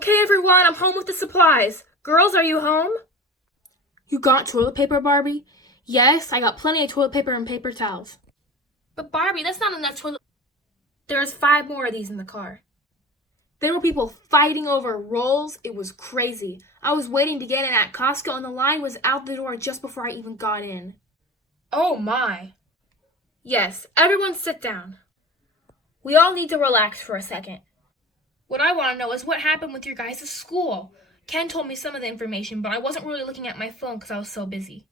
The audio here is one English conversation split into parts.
Okay, everyone, I'm home with the supplies. Girls, are you home? You got toilet paper, Barbie? Yes, I got plenty of toilet paper and paper towels. But Barbie, that's not enough toilet. There's 5 more of these in the car. There were people fighting over rolls. It was crazy. I was waiting to get in at Costco and the line was out the door just before I even got in. Oh my. Yes, everyone sit down. We all need to relax for a second. What I want to know is what happened with your guys' school. Ken told me some of the information, but I wasn't really looking at my phone because I was so busy.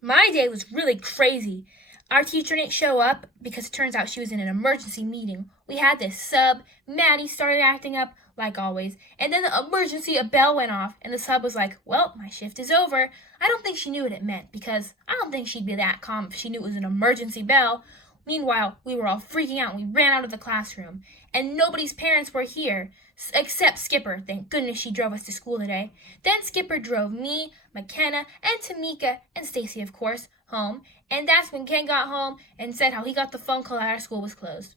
My day was really crazy. Our teacher didn't show up because it turns out she was in an emergency meeting. We had this sub. Maddie started acting up, like always. And then the emergency bell went off, and the sub was like, well, my shift is over. I don't think she knew what it meant because I don't think she'd be that calm if she knew it was an emergency bell. Meanwhile, we were all freaking out and we ran out of the classroom. And nobody's parents were here, except Skipper. Thank goodness she drove us to school today. Then Skipper drove me, McKenna, and Tamika, and Stacie, of course, home. And that's when Ken got home and said how he got the phone call that our school was closed.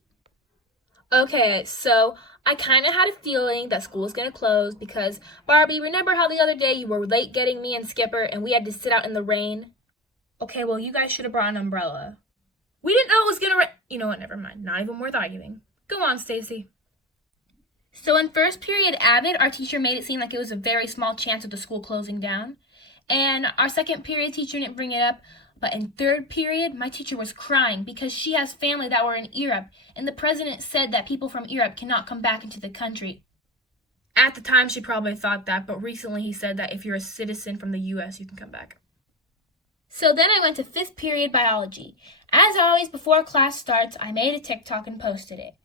Okay, so I kind of had a feeling that school was going to close because, Barbie, remember how the other day you were late getting me and Skipper and we had to sit out in the rain? Okay, well, you guys should have brought an umbrella. We didn't know it was going to rain. You know what, never mind. Not even worth arguing. Go on, Stacie. So in first period Avid, our teacher made it seem like it was a very small chance of the school closing down. And our second period teacher didn't bring it up. But in third period, my teacher was crying because she has family that were in Europe. And the president said that people from Europe cannot come back into the country. At the time, she probably thought that. But recently, he said that if you're a citizen from the U.S., you can come back. So then I went to fifth period biology. As always, before class starts, I made a TikTok and posted it.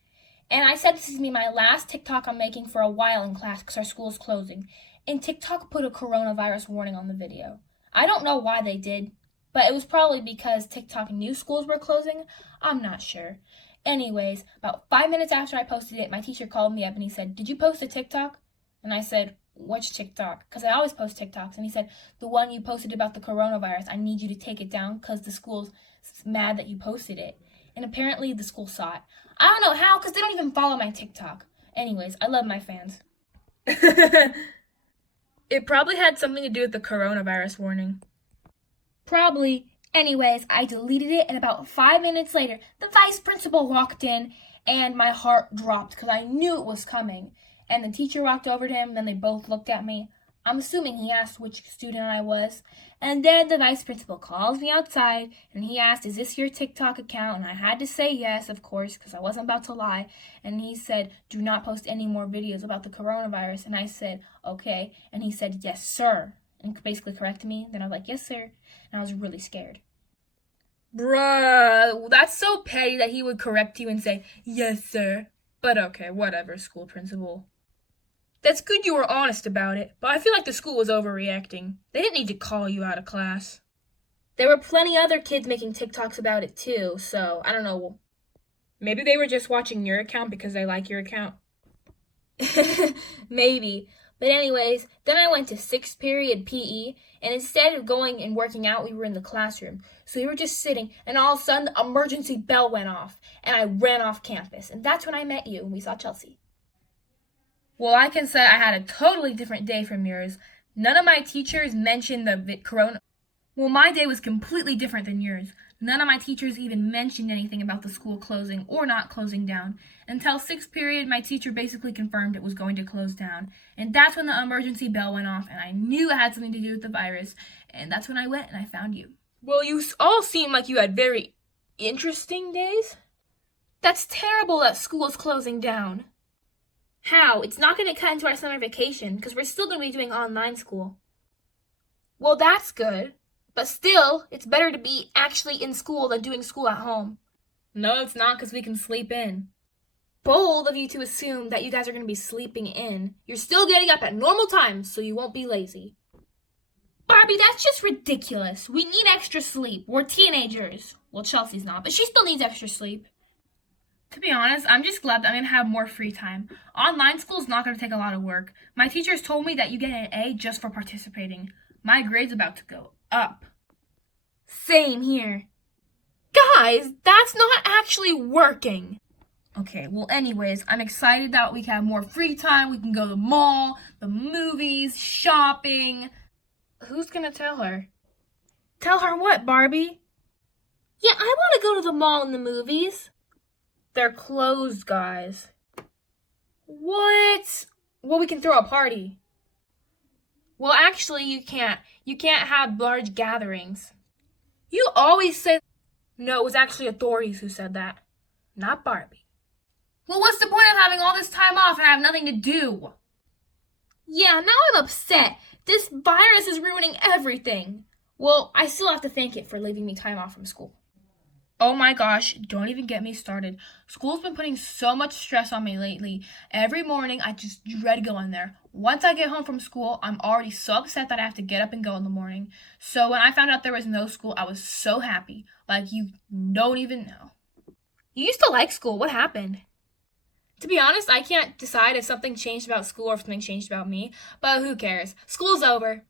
And I said this is my last TikTok I'm making for a while in class because our school is closing. And TikTok put a coronavirus warning on the video. I don't know why they did, but it was probably because TikTok knew schools were closing. I'm not sure. Anyways, about 5 minutes after I posted it, my teacher called me up and he said, "Did you post a TikTok?" And I said, "Which TikTok?" Because I always post TikToks. And he said, "The one you posted about the coronavirus. I need you to take it down because the school's mad that you posted it." And apparently the school saw it. I don't know how because they don't even follow my TikTok. Anyways, I love my fans. It probably had something to do with the coronavirus warning. Probably. Anyways, I deleted it and about 5 minutes later, the vice principal walked in and my heart dropped because I knew it was coming. And the teacher walked over to him, and then they both looked at me. I'm assuming he asked which student I was. And then the vice principal calls me outside, and he asked, "Is this your TikTok account?" And I had to say yes, of course, because I wasn't about to lie. And he said, "Do not post any more videos about the coronavirus." And I said, "Okay." And he said, "Yes, sir." And basically corrected me. Then I was like, "Yes, sir." And I was really scared. Bruh, that's so petty that he would correct you and say, "Yes, sir." But okay, whatever, school principal. That's good you were honest about it, but I feel like the school was overreacting. They didn't need to call you out of class. There were plenty other kids making TikToks about it too, so I don't know. Maybe they were just watching your account because they like your account. Maybe. But anyways, then I went to 6th period PE, and instead of going and working out, we were in the classroom. So we were just sitting, and all of a sudden, the emergency bell went off, and I ran off campus. And that's when I met you, and we saw Chelsea. Well, I can say I had a totally different day from yours. None of my teachers mentioned the corona. Well, my day was completely different than yours. None of my teachers even mentioned anything about the school closing or not closing down. Until 6th period, my teacher basically confirmed it was going to close down. And that's when the emergency bell went off, and I knew it had something to do with the virus. And that's when I went and I found you. Well, you all seem like you had very interesting days. That's terrible that school is closing down. How? It's not going to cut into our summer vacation because we're still going to be doing online school. Well, that's good. But still, it's better to be actually in school than doing school at home. No, it's not because we can sleep in. Bold of you to assume that you guys are going to be sleeping in. You're still getting up at normal times, so you won't be lazy. Barbie, that's just ridiculous. We need extra sleep. We're teenagers. Well, Chelsea's not, but she still needs extra sleep. To be honest, I'm just glad that I'm going to have more free time. Online school is not going to take a lot of work. My teachers told me that you get an A just for participating. My grade's about to go up. Same here. Guys, that's not actually working. Okay, well anyways, I'm excited that we can have more free time. We can go to the mall, the movies, shopping. Who's gonna tell her? Tell her what, Barbie? Yeah, I want to go to the mall and the movies. They're closed, guys. What? Well, we can throw a party. Well, actually, you can't. You can't have large gatherings. You always say... No, it was actually authorities who said that, not Barbie. Well, what's the point of having all this time off and I have nothing to do? Yeah, now I'm upset. This virus is ruining everything. Well, I still have to thank it for leaving me time off from school. Oh my gosh, don't even get me started. School's been putting so much stress on me lately. Every morning, I just dread going there. Once I get home from school, I'm already so upset that I have to get up and go in the morning. So when I found out there was no school, I was so happy. Like, you don't even know. You used to like school. What happened? To be honest, I can't decide if something changed about school or if something changed about me. But who cares? School's over.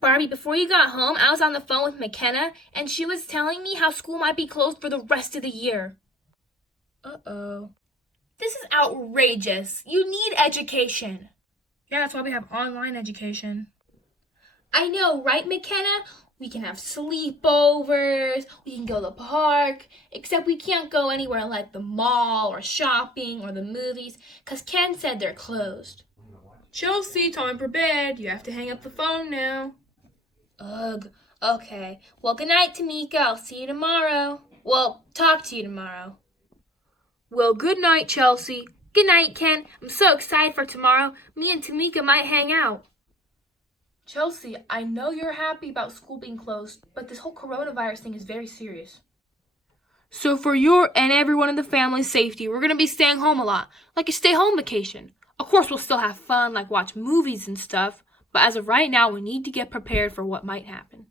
Barbie, before you got home, I was on the phone with McKenna, and she was telling me how school might be closed for the rest of the year. Uh-oh. This is outrageous. You need education. Yeah, that's why we have online education. I know, right, McKenna? We can have sleepovers, we can go to the park, except we can't go anywhere like the mall or shopping or the movies, because Ken said they're closed. Chelsea, time for bed. You have to hang up the phone now. Ugh, okay. Well, good night, Tamika. I'll see you tomorrow. Well, talk to you tomorrow. Well, good night, Chelsea. Good night, Ken. I'm so excited for tomorrow. Me and Tamika might hang out. Chelsea, I know you're happy about school being closed, but this whole coronavirus thing is very serious. So for your and everyone in the family's safety, we're going to be staying home a lot, like a stay-home vacation. Of course, we'll still have fun, like watch movies and stuff, but as of right now, we need to get prepared for what might happen.